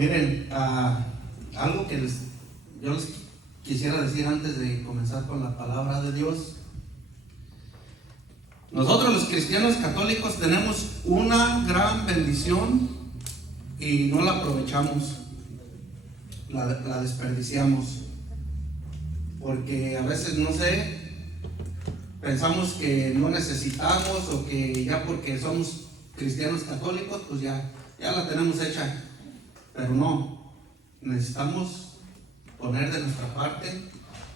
Miren, algo que yo les quisiera decir antes de comenzar con la palabra de Dios. Nosotros los cristianos católicos tenemos una gran bendición y no la aprovechamos, la desperdiciamos, porque a veces, no sé, pensamos que no necesitamos o que ya porque somos cristianos católicos pues ya la tenemos hecha, pero no, necesitamos poner de nuestra parte,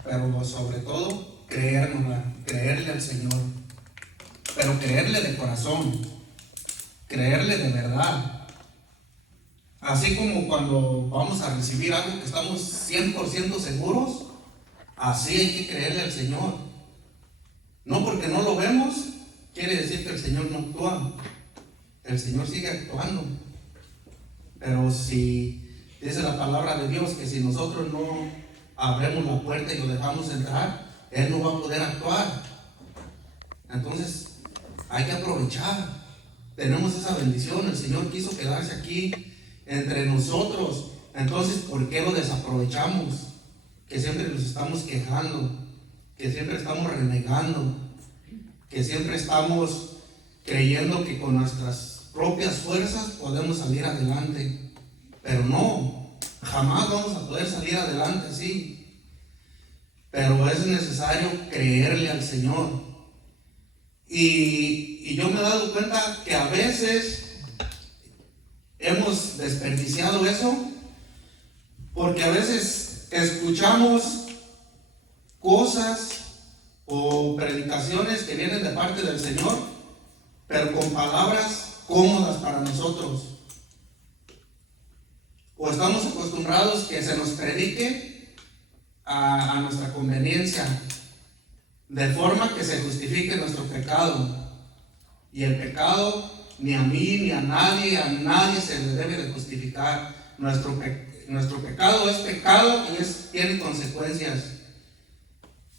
pero sobre todo creerle al Señor, pero creerle de corazón, creerle de verdad. Así como cuando vamos a recibir algo que estamos 100% seguros, así hay que creerle al Señor. No porque no lo vemos, quiere decir que el Señor no actúa. El Señor sigue actuando. Pero si dice la palabra de Dios que si nosotros no abrimos la puerta y lo dejamos entrar, Él no va a poder actuar. Entonces hay que aprovechar. Tenemos esa bendición. El Señor quiso quedarse aquí entre nosotros. Entonces, ¿por qué lo desaprovechamos? Que siempre nos estamos quejando, que siempre estamos renegando, que siempre estamos creyendo que con nuestras propias fuerzas podemos salir adelante. Pero no, jamás vamos a poder salir adelante así. Pero es necesario creerle al Señor. Y yo me he dado cuenta que a veces hemos desperdiciado eso, porque a veces escuchamos cosas o predicaciones que vienen de parte del Señor, pero con palabras cómodas para nosotros. O estamos acostumbrados que se nos predique a nuestra conveniencia, de forma que se justifique nuestro pecado. Y el pecado ni a mí ni a nadie se le debe de justificar. Nuestro pecado es pecado y tiene consecuencias.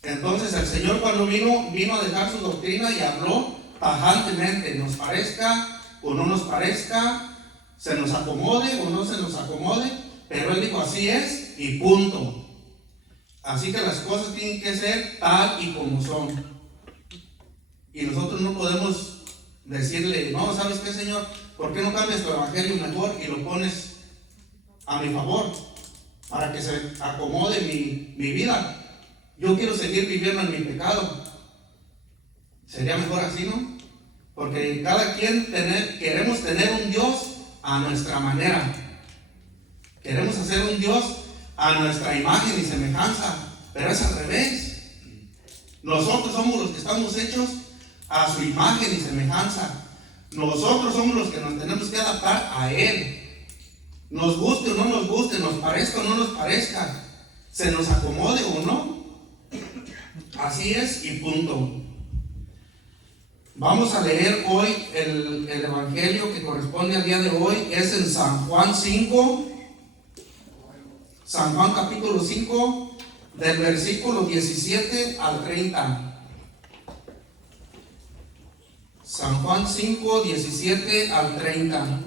Entonces el Señor, cuando vino a dejar su doctrina y habló tajantemente, nos parezca o no nos parezca, se nos acomode o no se nos acomode, pero Él dijo así es y punto. Así que las cosas tienen que ser tal y como son. Y nosotros no podemos decirle, no, ¿sabes qué, Señor? ¿Por qué no cambias tu evangelio mejor y lo pones a mi favor para que se acomode mi vida? Yo quiero seguir viviendo en mi pecado. Sería mejor así, ¿no? Porque cada quien queremos tener un Dios a nuestra manera. Queremos hacer un Dios a nuestra imagen y semejanza, pero es al revés. Nosotros somos los que estamos hechos a su imagen y semejanza. Nosotros somos los que nos tenemos que adaptar a Él. Nos guste o no nos guste, nos parezca o no nos parezca, se nos acomode o no. Así es y punto. Vamos a leer hoy el evangelio que corresponde al día de hoy. Es en San Juan 5, San Juan capítulo 5, del versículo 17 al 30. San Juan 5, 17 al 30.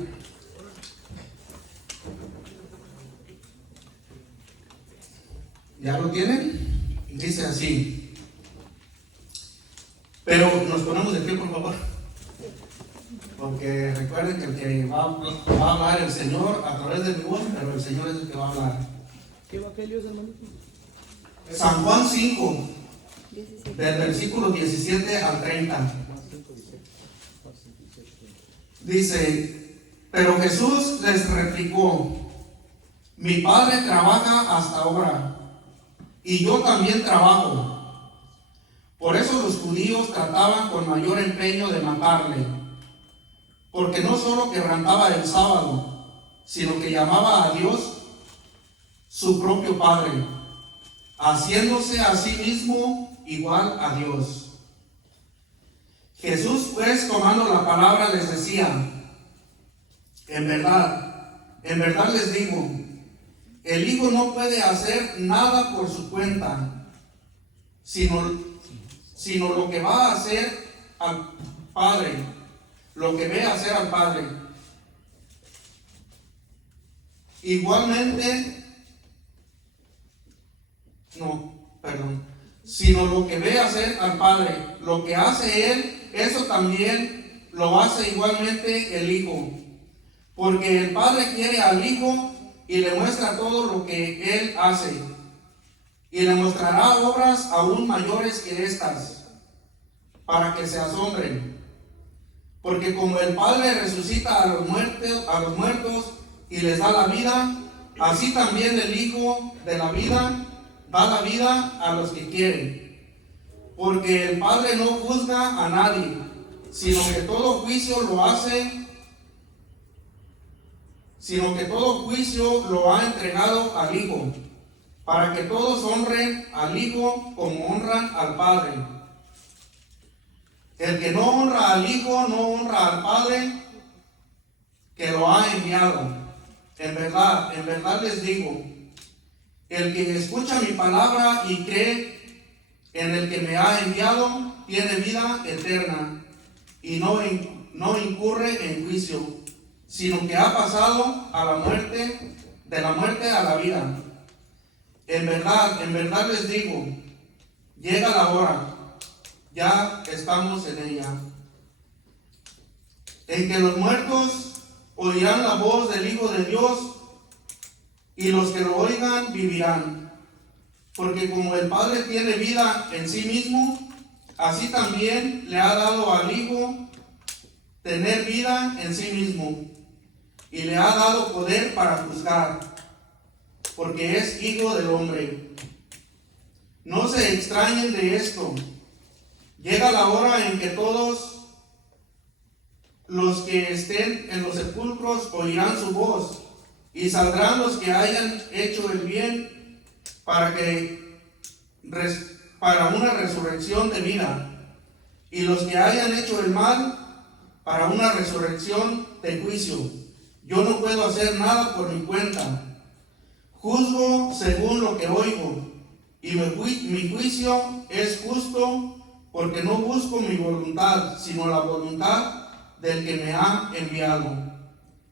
¿Ya lo tienen? Dice así. Pero nos ponemos de pie, por favor. Porque recuerden que el que va a hablar el Señor a través de mi voz, pero el Señor es el que va a hablar. ¿Qué evangelio es, hermano? San Juan 5, del versículo 17 al 30. Dice, pero Jesús les replicó, mi Padre trabaja hasta ahora, y yo también trabajo. Por eso los judíos trataban con mayor empeño de matarle, porque no solo quebrantaba el sábado, sino que llamaba a Dios su propio Padre, haciéndose a sí mismo igual a Dios. Jesús, pues, tomando la palabra, les decía, en verdad les digo, el Hijo no puede hacer nada por su cuenta, sino lo que va a hacer al Padre, lo que ve hacer al Padre. igualmente, sino lo que ve hacer al Padre, lo que hace Él, eso también lo hace igualmente el Hijo. Porque el Padre quiere al Hijo y le muestra todo lo que Él hace. Y le mostrará obras aún mayores que estas, para que se asombren. Porque como el Padre resucita a los muertos y les da la vida, así también el Hijo de la vida da la vida a los que quieren. Porque el Padre no juzga a nadie, sino que todo juicio lo ha entregado al Hijo, para que todos honren al Hijo como honran al Padre. El que no honra al Hijo no honra al Padre que lo ha enviado. En verdad les digo, el que escucha mi palabra y cree en el que me ha enviado, tiene vida eterna y no incurre en juicio, sino que ha pasado de la muerte a la vida. En verdad les digo, llega la hora, ya estamos en ella, en que los muertos oirán la voz del Hijo de Dios, y los que lo oigan vivirán. Porque como el Padre tiene vida en sí mismo, así también le ha dado al Hijo tener vida en sí mismo, y le ha dado poder para juzgar, porque es Hijo del hombre. No se extrañen de esto. Llega la hora en que todos los que estén en los sepulcros oirán su voz, y saldrán los que hayan hecho el bien para una resurrección de vida, y los que hayan hecho el mal para una resurrección de juicio. Yo no puedo hacer nada por mi cuenta. Juzgo según lo que oigo, y mi juicio es justo, porque no busco mi voluntad, sino la voluntad del que me ha enviado.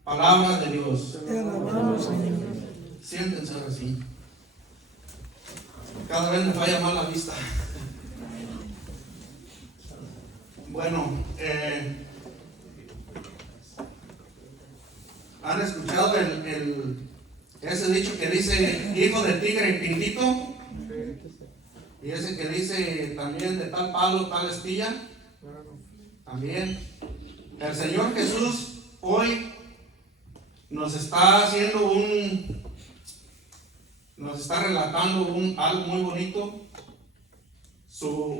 Palabra de Dios. Siéntense ahora sí. Cada vez me falla más la vista. Bueno, ¿han escuchado ese dicho que dice hijo de tigre y pintito? Y ese que dice también de tal palo, tal astilla. También. El Señor Jesús hoy nos está relatando algo muy bonito.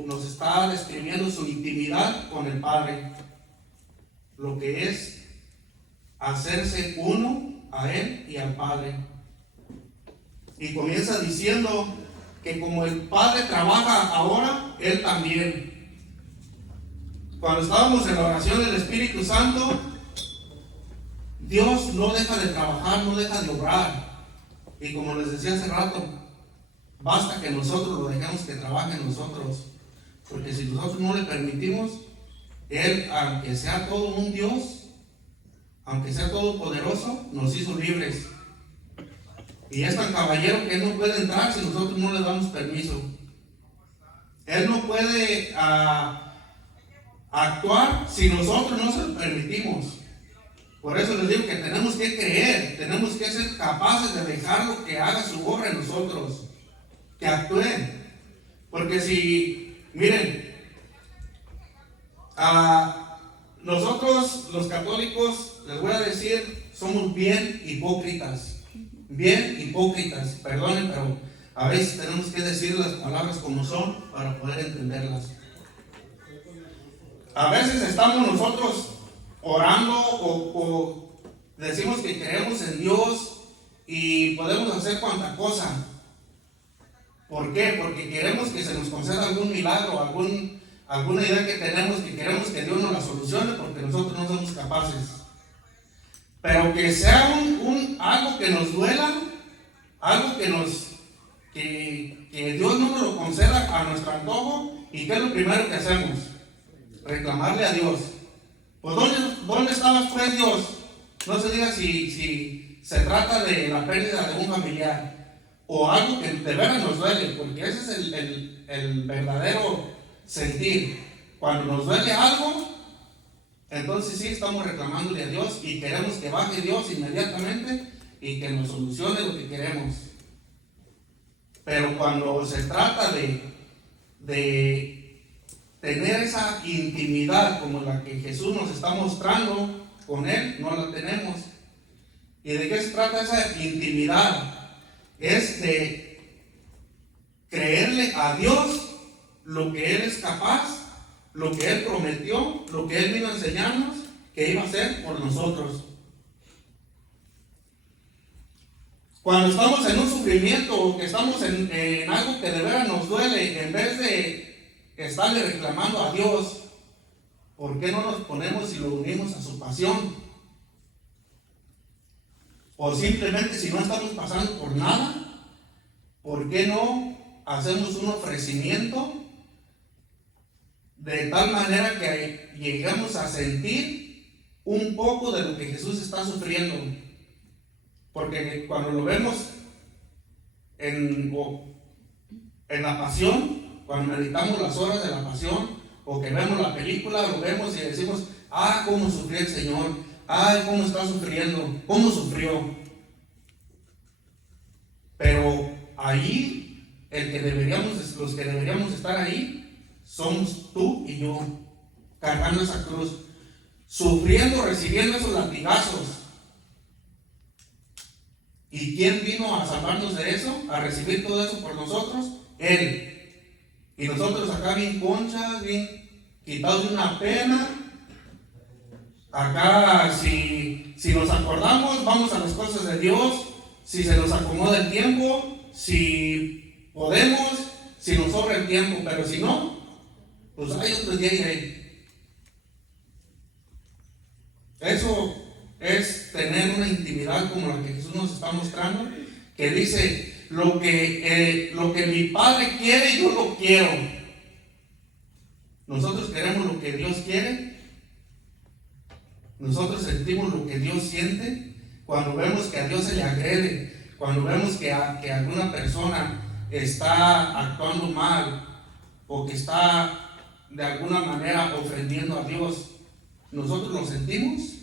Nos está describiendo su intimidad con el Padre, lo que es hacerse uno a Él y al Padre. Y comienza diciendo que como el Padre trabaja ahora, Él también. Cuando estábamos en la oración del Espíritu Santo, Dios no deja de trabajar, no deja de obrar. Y como les decía hace rato, basta que nosotros lo dejemos que trabaje en nosotros. Porque si nosotros no le permitimos, Él, aunque sea todo un Dios, aunque sea todopoderoso, nos hizo libres. Y es tan caballero que Él no puede entrar si nosotros no le damos permiso. Él no puede actuar si nosotros no se lo permitimos. Por eso les digo que tenemos que creer, tenemos que ser capaces de dejarlo que haga su obra en nosotros, que actúe. Porque si, miren, nosotros los católicos, les voy a decir, somos bien hipócritas, perdonen, pero a veces tenemos que decir las palabras como son para poder entenderlas. A veces estamos nosotros orando o decimos que creemos en Dios y podemos hacer cuanta cosa. ¿Por qué? Porque queremos que se nos conceda algún milagro, alguna idea que tenemos, que queremos que Dios nos la solucione, porque nosotros no somos capaces. Pero que sea algo que nos duela, algo que Dios no nos lo conceda a nuestro antojo. ¿Y qué es lo primero que hacemos? Reclamarle a Dios. Pues ¿dónde estabas pues, Dios? no se diga si se trata de la pérdida de un familiar o algo que de veras nos duele, porque ese es el verdadero sentir. Cuando nos duele algo, entonces sí estamos reclamándole a Dios y queremos que baje Dios inmediatamente y que nos solucione lo que queremos. Pero cuando se trata de tener esa intimidad como la que Jesús nos está mostrando con Él, no la tenemos. ¿Y de qué se trata esa intimidad? Es de creerle a Dios lo que Él es capaz, lo que Él prometió, lo que Él vino a enseñarnos que iba a hacer por nosotros. Cuando estamos en un sufrimiento o que estamos en algo que de veras nos duele, en vez de estarle reclamando a Dios, ¿por qué no nos ponemos y lo unimos a su pasión? O simplemente, si no estamos pasando por nada, ¿por qué no hacemos un ofrecimiento de tal manera que lleguemos a sentir un poco de lo que Jesús está sufriendo? Porque cuando lo vemos en la pasión, cuando meditamos las horas de la pasión, o que vemos la película, lo vemos y decimos, cómo sufrió el Señor, cómo está sufriendo, cómo sufrió. Pero ahí, los que deberíamos estar ahí, somos tú y yo, cargando esa cruz, sufriendo, recibiendo esos latigazos. ¿Y quién vino a salvarnos de eso? A recibir todo eso por nosotros, Él. Y nosotros acá bien conchas, bien quitados de una pena. Acá si nos acordamos, vamos a las cosas de Dios. Si se nos acomoda el tiempo, si podemos, si nos sobra el tiempo. Pero si no, pues hay otro día y ahí. Eso es tener una intimidad como la que Jesús nos está mostrando, que dice, lo que mi Padre quiere, yo lo quiero. Nosotros queremos lo que Dios quiere. Nosotros sentimos lo que Dios siente. Cuando vemos que a Dios se le agrede, cuando vemos que alguna persona está actuando mal o que está de alguna manera ofendiendo a Dios, nosotros lo sentimos.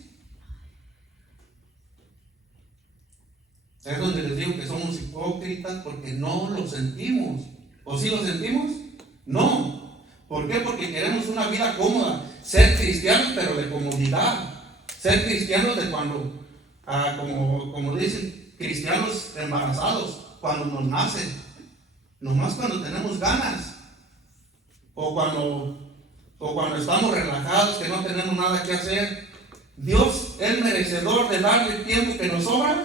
Es donde les digo que somos hipócritas, porque no lo sentimos. ¿O sí lo sentimos? No. ¿Por qué? Porque queremos una vida cómoda, ser cristianos pero de comodidad, ser cristianos de cuando, como dicen, cristianos embarazados, cuando nos nacen, nomás cuando tenemos ganas, o cuando estamos relajados, que no tenemos nada que hacer. Dios es merecedor de darle el tiempo que nos sobra.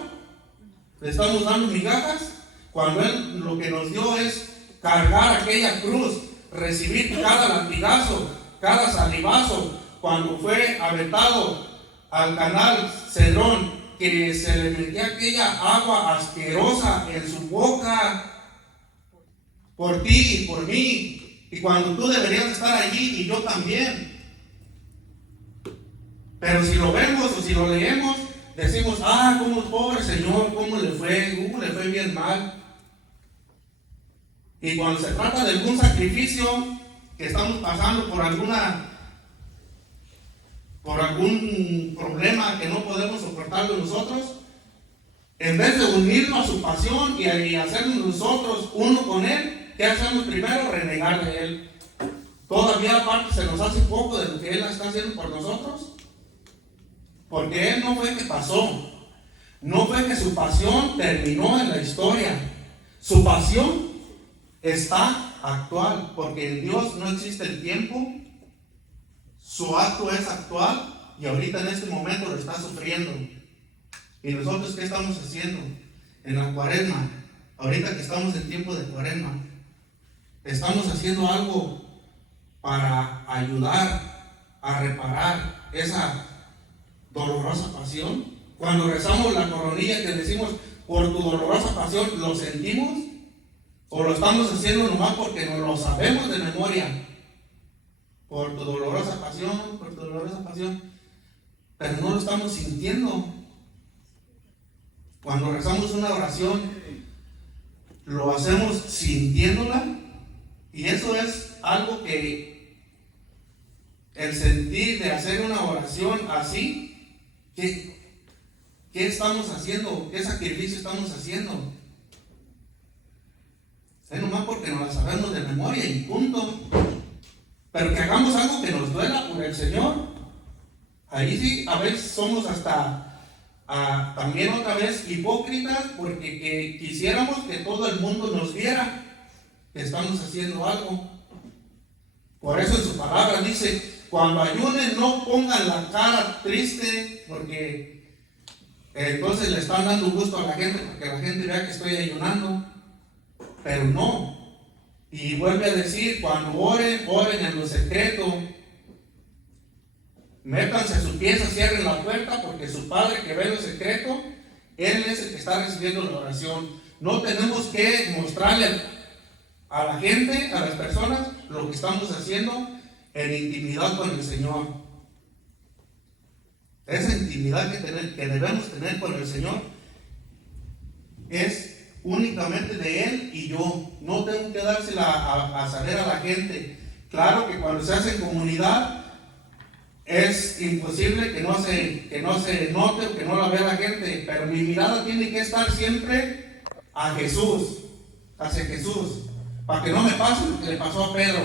Le estamos dando migajas cuando Él lo que nos dio es cargar aquella cruz, recibir cada latigazo, cada salivazo. Cuando fue aventado al canal Cedrón, que se le metía aquella agua asquerosa en su boca por ti y por mí, y cuando tú deberías estar allí y yo también. Pero si lo vemos o si lo leemos, decimos, cómo pobre Señor, cómo le fue bien mal. Y cuando se trata de algún sacrificio que estamos pasando por algún problema que no podemos soportarlo nosotros, en vez de unirnos a su pasión y hacernos nosotros uno con Él, ¿qué hacemos primero? Renegar de Él. Todavía aparte se nos hace poco de lo que Él está haciendo por nosotros. Porque Él no fue que pasó, no fue que su pasión terminó en la historia. Su pasión está actual, porque en Dios no existe el tiempo. Su acto es actual y ahorita en este momento lo está sufriendo. ¿Y nosotros qué estamos haciendo? En la cuaresma, ahorita que estamos en tiempo de cuaresma, estamos haciendo algo para ayudar a reparar esa dolorosa pasión. Cuando rezamos la coronilla que decimos, por tu dolorosa pasión, ¿lo sentimos? ¿O lo estamos haciendo nomás porque no lo sabemos de memoria? Por tu dolorosa pasión, por tu dolorosa pasión. Pero no lo estamos sintiendo. Cuando rezamos una oración, lo hacemos sintiéndola, y eso es algo que el sentir de hacer una oración así, ¿qué estamos haciendo? ¿Qué sacrificio estamos haciendo? Es nomás porque nos la sabemos de memoria y punto. Pero que hagamos algo que nos duela por el Señor, ahí sí, a veces somos hasta también otra vez hipócritas, porque quisiéramos que todo el mundo nos viera que estamos haciendo algo. Por eso en su palabra dice: cuando ayunen, no pongan la cara triste, porque entonces le están dando gusto a la gente, porque la gente vea que estoy ayunando. Pero no. Y vuelve a decir: cuando oren, oren en lo secreto. Métanse a su pieza, cierren la puerta, porque su Padre que ve en lo secreto, Él es el que está recibiendo la oración. No tenemos que mostrarle a la gente, a las personas, lo que estamos haciendo en intimidad con el Señor. Esa intimidad que debemos tener con el Señor es únicamente de Él y yo. No tengo que dársela a saber a la gente. Claro que cuando se hace en comunidad es imposible que no se note o que no la vea la gente, pero mi mirada tiene que estar siempre a Jesús, hacia Jesús, para que no me pase lo que le pasó a Pedro,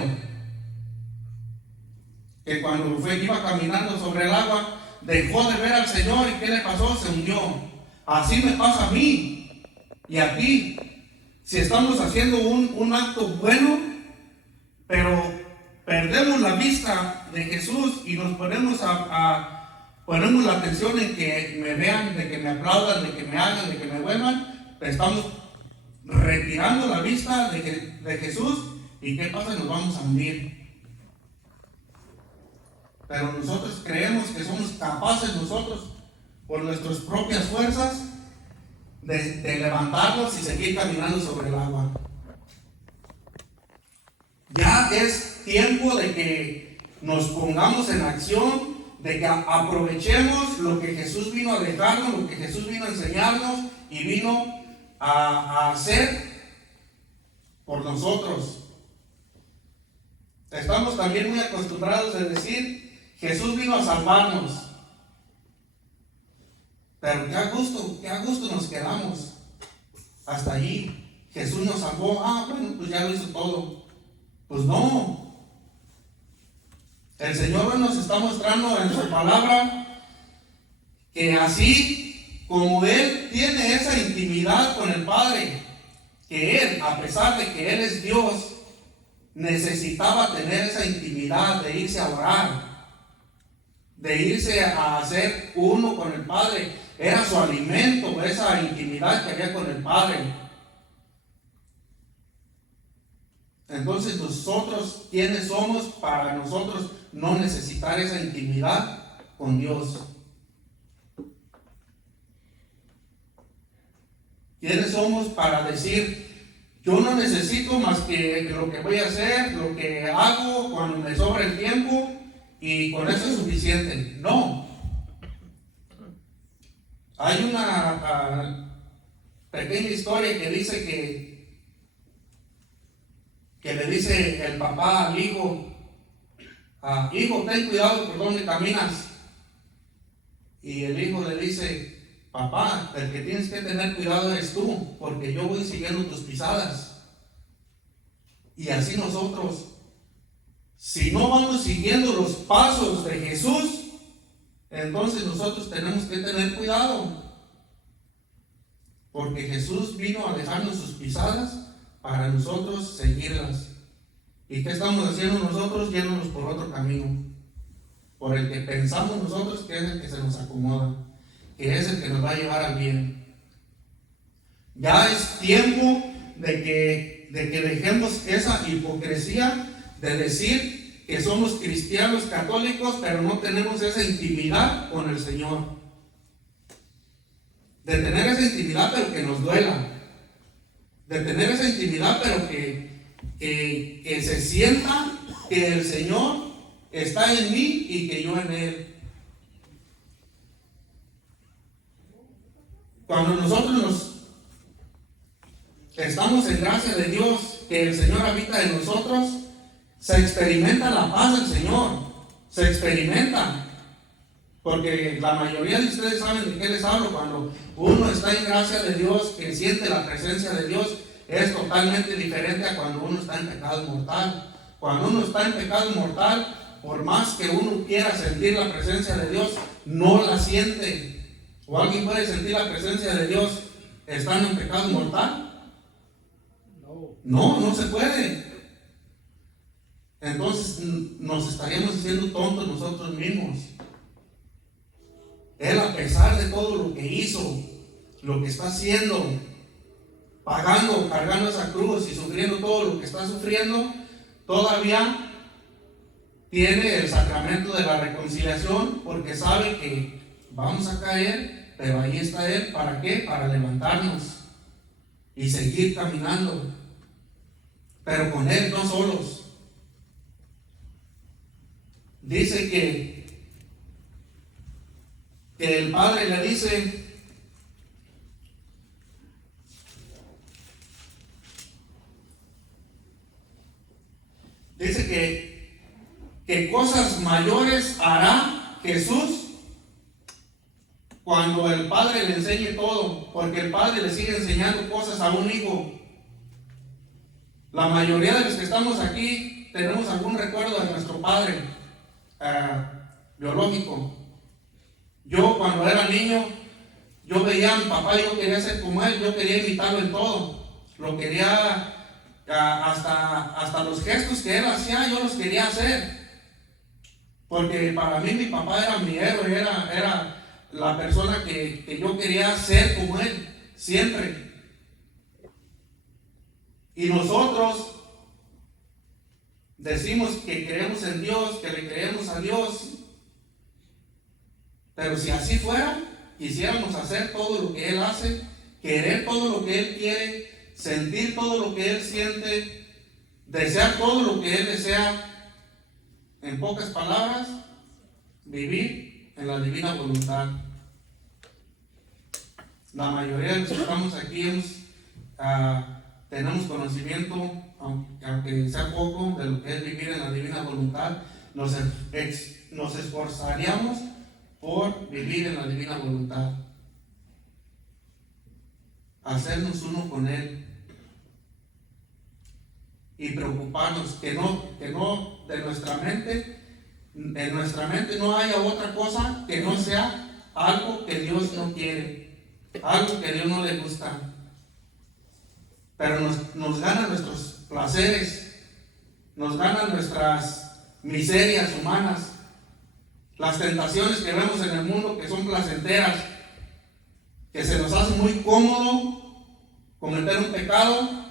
que cuando iba caminando sobre el agua dejó de ver al Señor, y ¿qué le pasó? Se hundió. Así me pasa a mí y a ti. Si estamos haciendo un acto bueno, pero perdemos la vista de Jesús y nos ponemos ponemos la atención en que me vean, de que me aplaudan, de que me hagan, de que me vuelvan, estamos retirando la vista de Jesús, y ¿qué pasa? Nos vamos a hundir. Pero nosotros creemos que somos capaces nosotros, por nuestras propias fuerzas, de levantarnos y seguir caminando sobre el agua. Ya es tiempo de que nos pongamos en acción, de que aprovechemos lo que Jesús vino a dejarnos, lo que Jesús vino a enseñarnos y vino a hacer por nosotros. Estamos también muy acostumbrados a decir: Jesús vino a salvarnos. Pero qué a gusto nos quedamos hasta allí. Jesús nos salvó, bueno, pues ya lo hizo todo. Pues no. El Señor hoy nos está mostrando en su palabra que así como Él tiene esa intimidad con el Padre, que Él, a pesar de que Él es Dios, necesitaba tener esa intimidad de irse a orar, de irse a hacer uno con el Padre. Era su alimento, esa intimidad que había con el Padre. Entonces nosotros, ¿quiénes somos para nosotros no necesitar esa intimidad con Dios? ¿Quiénes somos para decir: yo no necesito más que lo que voy a hacer, lo que hago cuando me sobra el tiempo, y con eso es suficiente? No. Hay una pequeña historia que dice que le dice el papá al hijo: hijo, ten cuidado por donde caminas. Y el hijo le dice: papá, el que tienes que tener cuidado eres tú, porque yo voy siguiendo tus pisadas. Y así nosotros, si no vamos siguiendo los pasos de Jesús, entonces nosotros tenemos que tener cuidado, porque Jesús vino a dejarnos sus pisadas para nosotros seguirlas. ¿Y qué estamos haciendo nosotros? Yéndonos por otro camino, por el que pensamos nosotros que es el que se nos acomoda, que es el que nos va a llevar al bien. Ya es tiempo de que dejemos esa hipocresía de decir que somos cristianos católicos, pero no tenemos esa intimidad con el Señor. De tener esa intimidad, pero que nos duela. De tener esa intimidad, pero que se sienta que el Señor está en mí y que yo en Él. Cuando nosotros estamos en gracia de Dios, que el Señor habita en nosotros, se experimenta la paz del Señor, se experimenta, porque la mayoría de ustedes saben de qué les hablo. Cuando uno está en gracia de Dios, que siente la presencia de Dios, es totalmente diferente a cuando uno está en pecado mortal. Cuando uno está en pecado mortal, por más que uno quiera sentir la presencia de Dios, no la siente. ¿O alguien puede sentir la presencia de Dios estando en pecado mortal? No se puede. Entonces nos estaríamos haciendo tontos nosotros mismos. Él, a pesar de todo lo que hizo, lo que está haciendo, pagando, cargando esa cruz y sufriendo todo lo que está sufriendo, todavía tiene el sacramento de la reconciliación, porque sabe que vamos a caer, pero ahí está Él. ¿Para qué? Para levantarnos y seguir caminando, pero con Él, no solos. Dice que el Padre le dice: que cosas mayores hará Jesús cuando el Padre le enseñe todo, porque el Padre le sigue enseñando cosas a un hijo. La mayoría de los que estamos aquí tenemos algún recuerdo de nuestro padre biológico. Yo, cuando era niño, yo veía a mi papá y yo quería ser como él, yo quería imitarlo en todo. Lo quería, hasta los gestos que él hacía, yo los quería hacer. Porque para mí mi papá era mi héroe, era la persona que yo quería ser como él, siempre. Y nosotros decimos que creemos en Dios, que le creemos a Dios, pero si así fuera, quisiéramos hacer todo lo que Él hace, querer todo lo que Él quiere, sentir todo lo que Él siente, desear todo lo que Él desea. En pocas palabras, vivir en la divina voluntad. La mayoría de los que estamos aquí tenemos conocimiento, aunque sea poco, de lo que es vivir en la divina voluntad. Nos esforzaríamos por vivir en la divina voluntad, hacernos uno con Él y preocuparnos que no de nuestra mente, en nuestra mente no haya otra cosa que no sea algo que Dios no quiere, algo que a Dios no le gusta. Pero nos ganan nuestros placeres, nos ganan nuestras miserias humanas, las tentaciones que vemos en el mundo, que son placenteras, que se nos hace muy cómodo cometer un pecado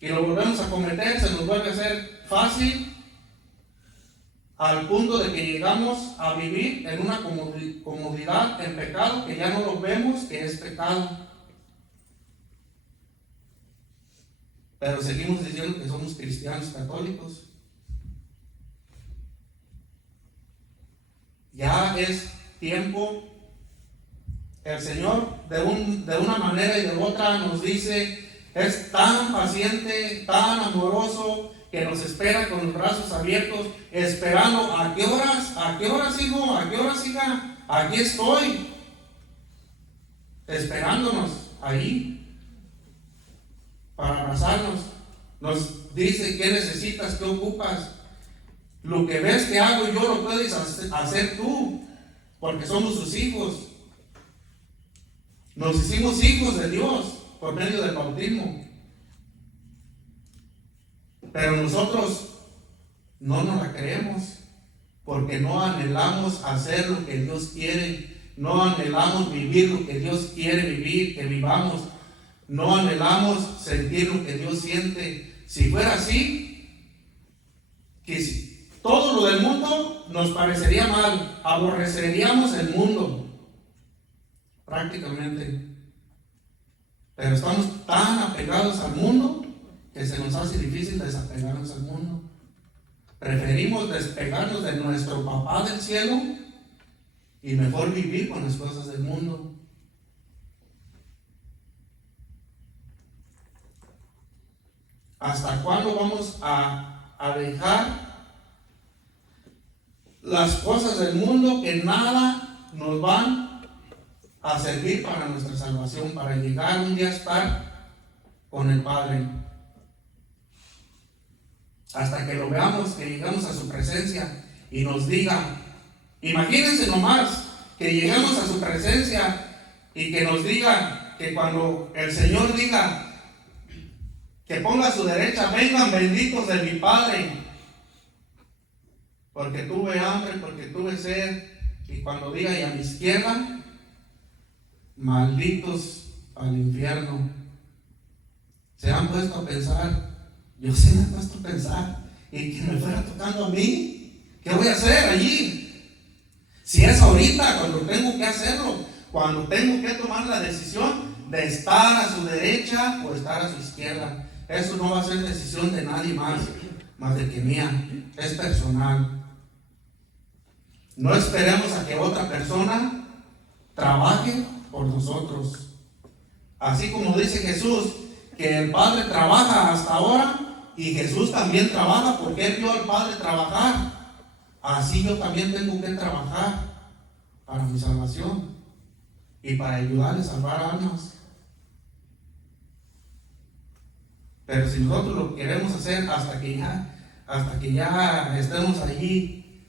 y lo volvemos a cometer, se nos vuelve a hacer fácil, al punto de que llegamos a vivir en una comodidad en pecado que ya no lo vemos que es pecado. Pero seguimos diciendo que somos cristianos católicos. Ya es tiempo. El Señor de una manera y de otra nos dice, es tan paciente, tan amoroso, que nos espera con los brazos abiertos, esperando. ¿A qué horas, hijo? ¿A qué horas, hija? Aquí estoy, esperándonos ahí para abrazarnos. Nos dice: ¿qué necesitas? ¿Qué ocupas? Lo que ves que hago yo lo puedes hacer tú, porque somos sus hijos. Nos hicimos hijos de Dios por medio del bautismo. Pero nosotros no nos la creemos, porque no anhelamos hacer lo que Dios quiere, no anhelamos vivir lo que Dios quiere vivir, que vivamos, no anhelamos sentir lo que Dios siente. Si fuera así, que si todo lo del mundo nos parecería mal, aborreceríamos el mundo prácticamente. Pero estamos tan apegados al mundo que se nos hace difícil desapegarnos al mundo. Preferimos despegarnos de nuestro papá del cielo y mejor vivir con las cosas del mundo. ¿Hasta cuándo vamos a dejar las cosas del mundo que nada nos van a servir para nuestra salvación, para llegar un día a estar con el Padre? Hasta que lo veamos, que llegamos a su presencia y nos diga, imagínense nomás que llegamos a su presencia y que nos diga, que cuando el Señor diga que ponga a su derecha, vengan benditos de mi Padre, porque tuve hambre, porque tuve sed, y cuando diga, y a mi izquierda, malditos al infierno. ¿Se han puesto a pensar? Yo sí me he puesto a pensar, y que me fuera tocando a mí, ¿qué voy a hacer allí? Si es ahorita, cuando tengo que hacerlo, cuando tengo que tomar la decisión de estar a su derecha o estar a su izquierda. Eso no va a ser decisión de nadie más de que mía, es personal. No esperemos a que otra persona trabaje por nosotros. Así como dice Jesús, que el Padre trabaja hasta ahora, y Jesús también trabaja porque Él vio al Padre trabajar. Así yo también tengo que trabajar para mi salvación y para ayudarle a salvar almas. Pero si nosotros lo queremos hacer hasta que ya estemos allí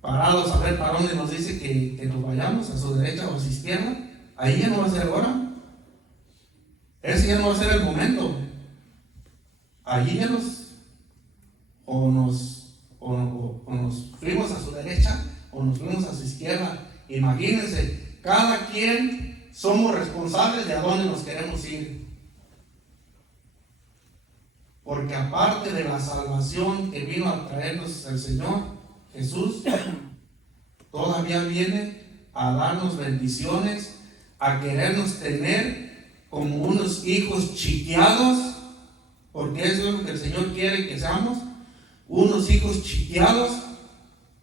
parados a ver para dónde nos dice que nos vayamos, a su derecha o a su izquierda, ahí ya no va a ser ahora. Ese ya no va a ser el momento. Allí ya nos fuimos a su derecha o nos fuimos a su izquierda. Imagínense, cada quien somos responsables de a dónde nos queremos ir. Porque aparte de la salvación que vino a traernos el Señor Jesús, todavía viene a darnos bendiciones, a querernos tener como unos hijos chiqueados, porque eso es lo que el Señor quiere que seamos, unos hijos chiqueados,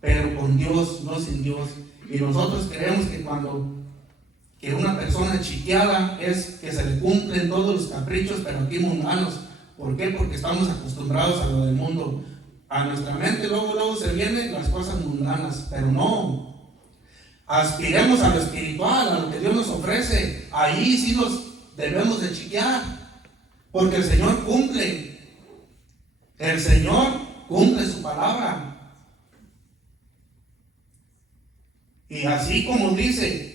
pero con Dios, no sin Dios. Y nosotros creemos que una persona chiqueada es que se le cumplen todos los caprichos, pero aquí mundanos. ¿Por qué? Porque estamos acostumbrados a lo del mundo. A nuestra mente luego se vienen las cosas mundanas, pero no. Aspiremos a lo espiritual, a lo que Dios nos ofrece. Ahí sí nos debemos de chiquear, porque el Señor cumple. El Señor cumple su palabra. Y así como dice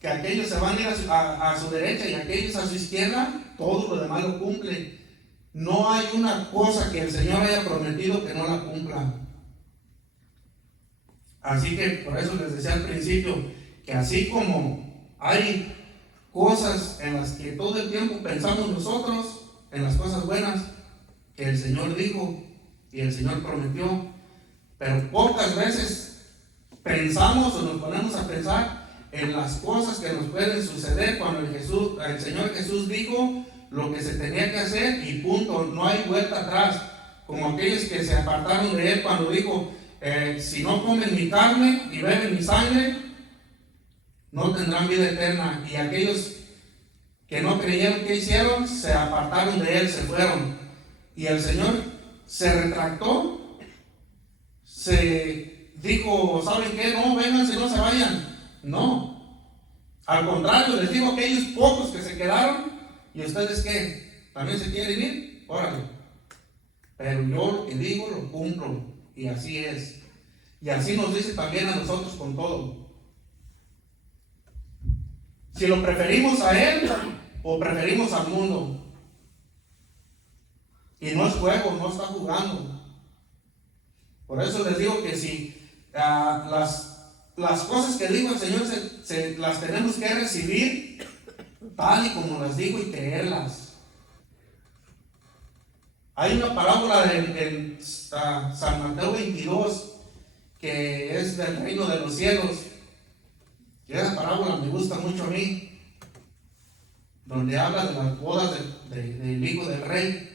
que aquellos se van a ir a su derecha y aquellos a su izquierda, todo lo demás lo cumple. No hay una cosa que el Señor haya prometido que no la cumpla. Así que por eso les decía al principio que así como hay cosas en las que todo el tiempo pensamos nosotros, en las cosas buenas que el Señor dijo y el Señor prometió, pero pocas veces pensamos o nos ponemos a pensar en las cosas que nos pueden suceder cuando el Señor Jesús dijo lo que se tenía que hacer y punto, no hay vuelta atrás. Como aquellos que se apartaron de Él cuando dijo, si no comen mi carne y beben mi sangre, no tendrán vida eterna. Y aquellos que no creyeron, que hicieron, se apartaron de Él, se fueron. Y el Señor se retractó, se dijo, ¿saben qué? No, vénganse, no se vayan. No, al contrario, les digo a aquellos pocos que se quedaron, ¿y ustedes qué? ¿También se quieren ir? Órale. Pero yo lo que digo lo cumplo, y así es. Y así nos dice también a nosotros con todo. Si lo preferimos a Él o preferimos al mundo. Y no es juego, no está jugando. Por eso les digo que si las cosas que dijo el Señor las tenemos que recibir tal y como las dijo y creerlas. Hay una parábola en San Mateo 22 que es del reino de los cielos, y esa parábola me gusta mucho a mí, donde habla de las bodas del hijo del rey,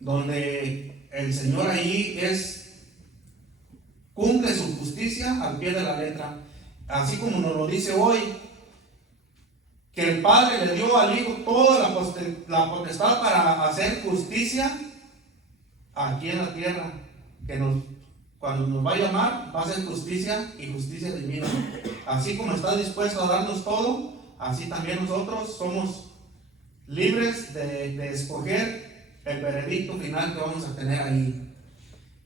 donde el Señor ahí cumple su justicia al pie de la letra, así como nos lo dice hoy. que el Padre le dio al Hijo toda la potestad para hacer justicia aquí en la tierra, que cuando nos va a llamar, va a hacer justicia y justicia divina. Así como está dispuesto a darnos todo, así también nosotros somos libres de escoger el veredicto final que vamos a tener ahí.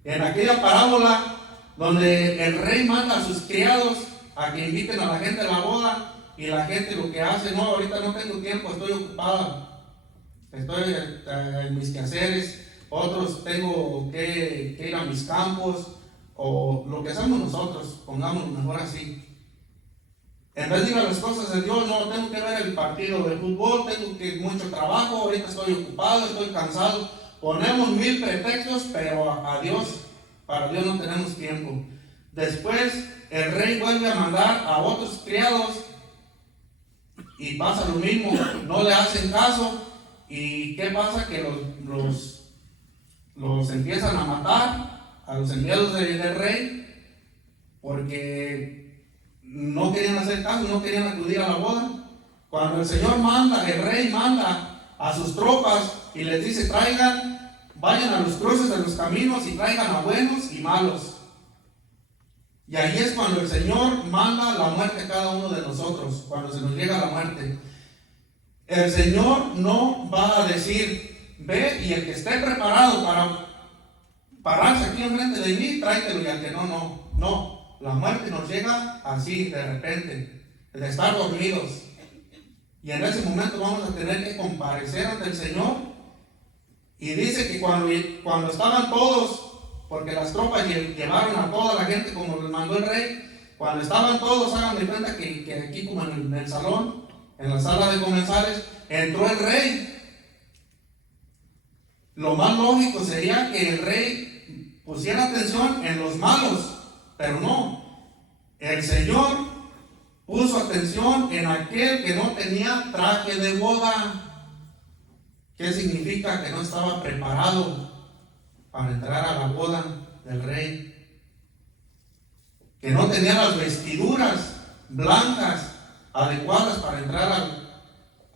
En aquella parábola donde el rey manda a sus criados a que inviten a la gente a la boda, y la gente lo que hace: no, ahorita no tengo tiempo, estoy ocupada, estoy en mis quehaceres. Otros: tengo que ir a mis campos, o lo que hacemos nosotros, pongámoslo mejor así. En vez de ir a las cosas de Dios: no, tengo que ver el partido de fútbol, tengo mucho trabajo, ahorita estoy ocupado, estoy cansado. Ponemos 1000 pretextos, pero para Dios no tenemos tiempo. Después el rey vuelve a mandar a otros criados y pasa lo mismo, no le hacen caso. ¿Y qué pasa? Que los empiezan a matar, a los enviados del rey, porque no querían hacer caso, no querían acudir a la boda. Cuando el Señor manda, el rey manda a sus tropas y les dice: vayan a los cruces de los caminos y traigan a buenos y malos. Y ahí es cuando el Señor manda la muerte a cada uno de nosotros, cuando se nos llega la muerte. El Señor no va a decir: ve, y el que esté preparado para pararse aquí enfrente de mí, tráetelo, y al que no. La muerte nos llega así, de repente, de estar dormidos. Y en ese momento vamos a tener que comparecer ante el Señor. Y dice que cuando estaban todos, porque las tropas llevaron a toda la gente como les mandó el rey, cuando estaban todos, hagan de cuenta que aquí, como en el salón, en la sala de comensales, entró el rey. Lo más lógico sería que el rey pusiera atención en los malos, pero no. El Señor puso atención en aquel que no tenía traje de boda. ¿Qué significa? Que no estaba preparado para entrar a la boda del rey, que no tenía las vestiduras blancas adecuadas para entrar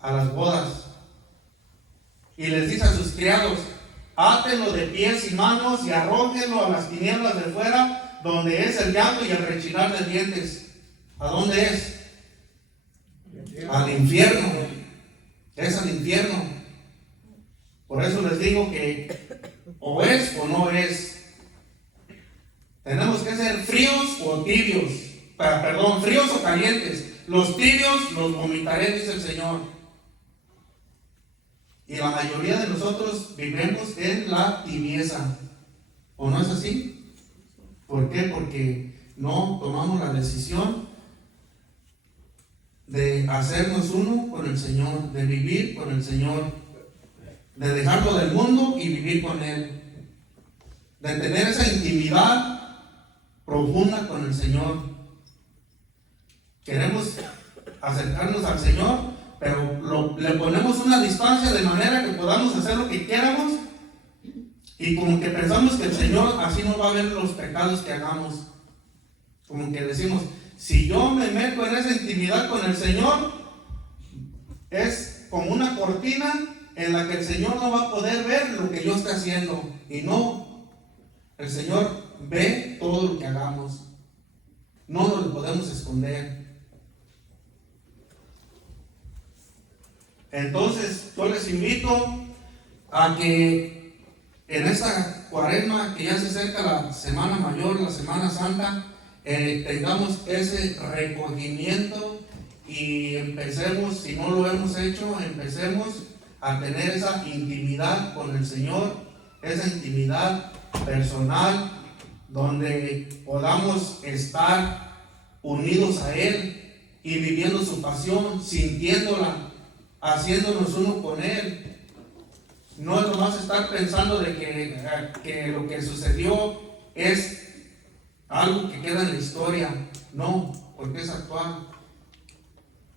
a las bodas. Y les dice a sus criados: átenlo de pies y manos y arrójenlo a las tinieblas de fuera, donde es el llanto y el rechinar de dientes. ¿A dónde es? Al infierno. Es al infierno. Por eso les digo que o es o no es. Tenemos que ser fríos o tibios. Fríos o calientes. Los tibios los vomitaré, dice el Señor. Y la mayoría de nosotros vivimos en la tibieza. ¿O no es así? ¿Por qué? Porque no tomamos la decisión de hacernos uno con el Señor, de vivir con el Señor, de dejarlo del mundo y vivir con Él, de tener esa intimidad profunda con el Señor. Queremos acercarnos al Señor, pero le ponemos una distancia de manera que podamos hacer lo que quieramos, y como que pensamos que el Señor así no va a ver los pecados que hagamos. Como que decimos: si yo me meto en esa intimidad con el Señor, es como una cortina en la que el Señor no va a poder ver lo que yo esté haciendo. Y no, el Señor ve todo lo que hagamos. No nos lo podemos esconder. Entonces, yo les invito a que en esta cuaresma, que ya se acerca la Semana Mayor, la Semana Santa, tengamos ese recogimiento y empecemos, si no lo hemos hecho, empecemos a tener esa intimidad con el Señor, esa intimidad personal, donde podamos estar unidos a Él y viviendo su pasión, sintiéndola, haciéndonos uno con Él. No es nomás estar pensando de que lo que sucedió es algo que queda en la historia. No, porque es actual.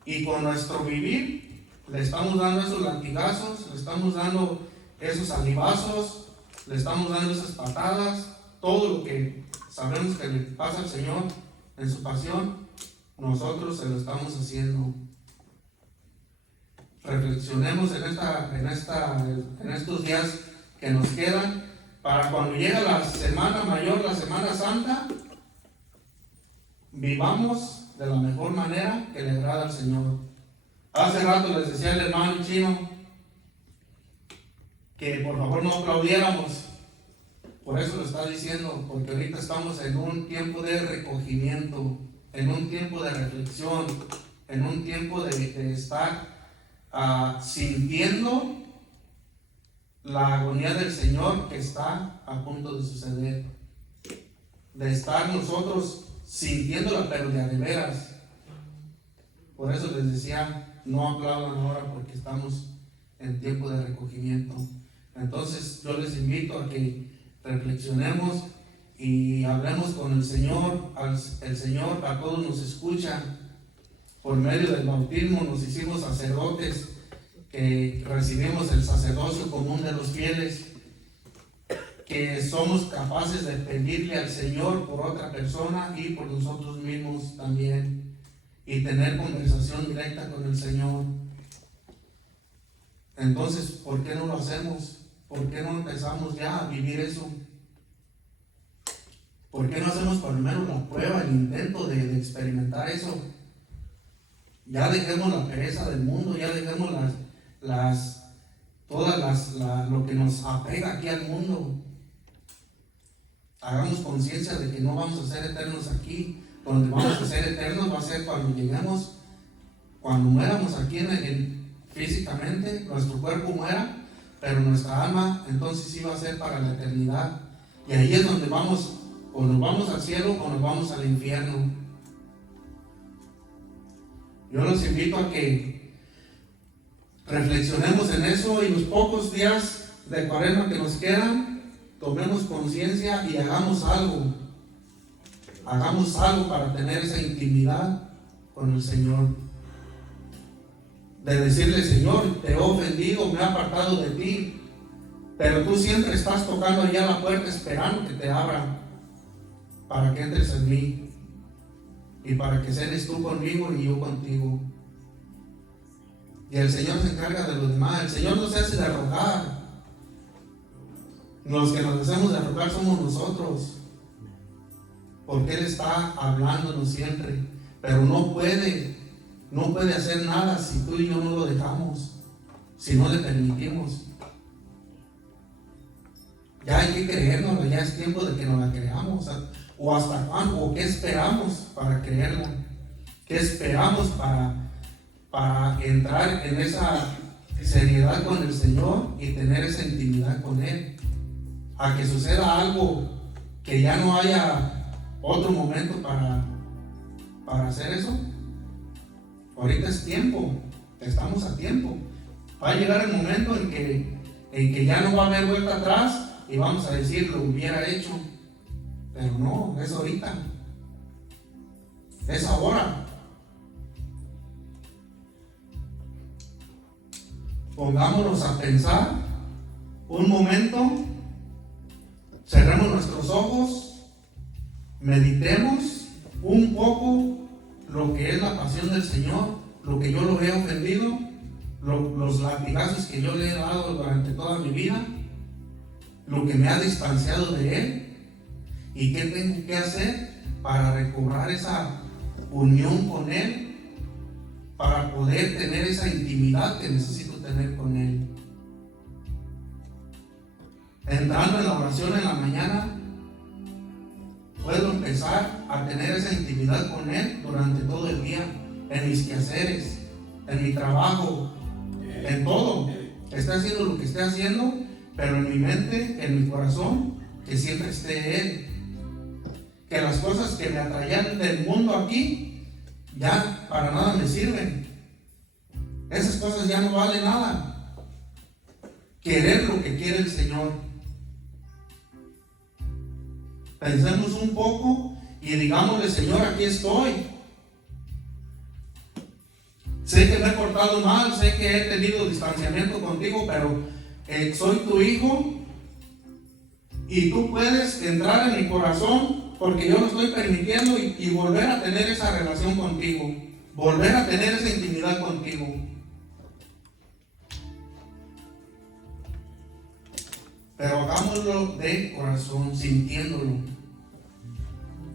Y con nuestro vivir le estamos dando esos latigazos, le estamos dando esos salivazos, le estamos dando esas patadas, todo lo que sabemos que le pasa al Señor en su pasión, nosotros se lo estamos haciendo. reflexionemos en estos días que nos quedan, para cuando llegue la Semana Mayor, la Semana Santa, vivamos de la mejor manera que le agrada al Señor. Hace rato les decía al hermano Chino que por favor no aplaudiéramos. Por eso lo está diciendo, porque ahorita estamos en un tiempo de recogimiento, en un tiempo de reflexión, en un tiempo de estar sintiendo la agonía del Señor que está a punto de suceder, de estar nosotros sintiéndola, pero de veras. Por eso les decía, no aplaudan ahora porque estamos en tiempo de recogimiento. Entonces yo les invito a que reflexionemos y hablemos con el Señor. El Señor a todos nos escucha. Por medio del bautismo nos hicimos sacerdotes, que recibimos el sacerdocio común de los fieles, que somos capaces de pedirle al Señor por otra persona y por nosotros mismos también, y tener conversación directa con el Señor. Entonces, ¿por qué no lo hacemos? ¿Por qué no empezamos ya a vivir eso? ¿Por qué no hacemos por lo menos la prueba, el intento de experimentar eso? Ya dejemos la pereza del mundo, ya dejemos lo que nos apega aquí al mundo. Hagamos conciencia de que no vamos a ser eternos aquí. Donde vamos a ser eternos va a ser cuando lleguemos, cuando muéramos aquí físicamente, nuestro cuerpo muera, pero nuestra alma entonces sí va a ser para la eternidad. Y ahí es donde vamos, o nos vamos al cielo o nos vamos al infierno. Yo los invito a que reflexionemos en eso, y los pocos días de Cuaresma que nos quedan, tomemos conciencia y hagamos algo. Hagamos algo para tener esa intimidad con el Señor. De decirle: Señor, te he ofendido, me he apartado de ti, pero tú siempre estás tocando allá la puerta esperando que te abra para que entres en mí y para que seas tú conmigo y yo contigo. Y el Señor se encarga de los demás. El Señor no se hace de rogar. Los que nos hacemos de rogar somos nosotros, porque Él está hablándonos siempre, pero no puede hacer nada si tú y yo no lo dejamos, si no le permitimos. Ya hay que creérnosla, ya es tiempo de que nos la creamos. O hasta cuándo, o qué esperamos para creerla, qué esperamos para entrar en esa seriedad con el Señor y tener esa intimidad con Él. A que suceda algo, que ya no haya otro momento para hacer eso. Ahorita es tiempo, estamos a tiempo. Va a llegar el momento en que ya no va a haber vuelta atrás y vamos a decir: lo hubiera hecho. Pero no, es ahorita, es ahora. Pongámonos a pensar un momento, cerremos nuestros ojos, meditemos un poco lo que es la pasión del Señor, lo que yo lo he ofendido, los latigazos que yo le he dado durante toda mi vida, lo que me ha distanciado de Él, y qué tengo que hacer para recobrar esa unión con Él, para poder tener esa intimidad que necesito tener con Él. Entrando en la oración en la mañana, puedo empezar a tener esa intimidad con Él durante todo el día, en mis quehaceres, en mi trabajo, en todo. Esté haciendo lo que esté haciendo, pero en mi mente, en mi corazón, que siempre esté Él. Que las cosas que me atraían del mundo aquí ya para nada me sirven. Esas cosas ya no valen nada. Querer lo que quiere el Señor. Pensemos un poco y digámosle: Señor, aquí estoy. Sé que me he portado mal, sé que he tenido distanciamiento contigo, pero soy tu hijo y tú puedes entrar en mi corazón, porque yo lo estoy permitiendo, y volver a tener esa relación contigo, volver a tener esa intimidad contigo. pero hagámoslo de corazón, sintiéndolo,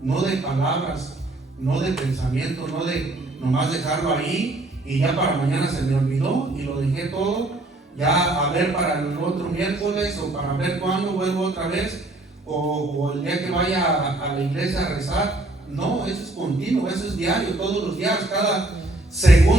no de palabras, no de pensamiento, no de nomás dejarlo ahí y ya para mañana se me olvidó y lo dejé todo, ya a ver para el otro miércoles o para ver cuándo vuelvo otra vez o el día que vaya a la iglesia a rezar. No, eso es continuo, eso es diario, todos los días, cada segundo.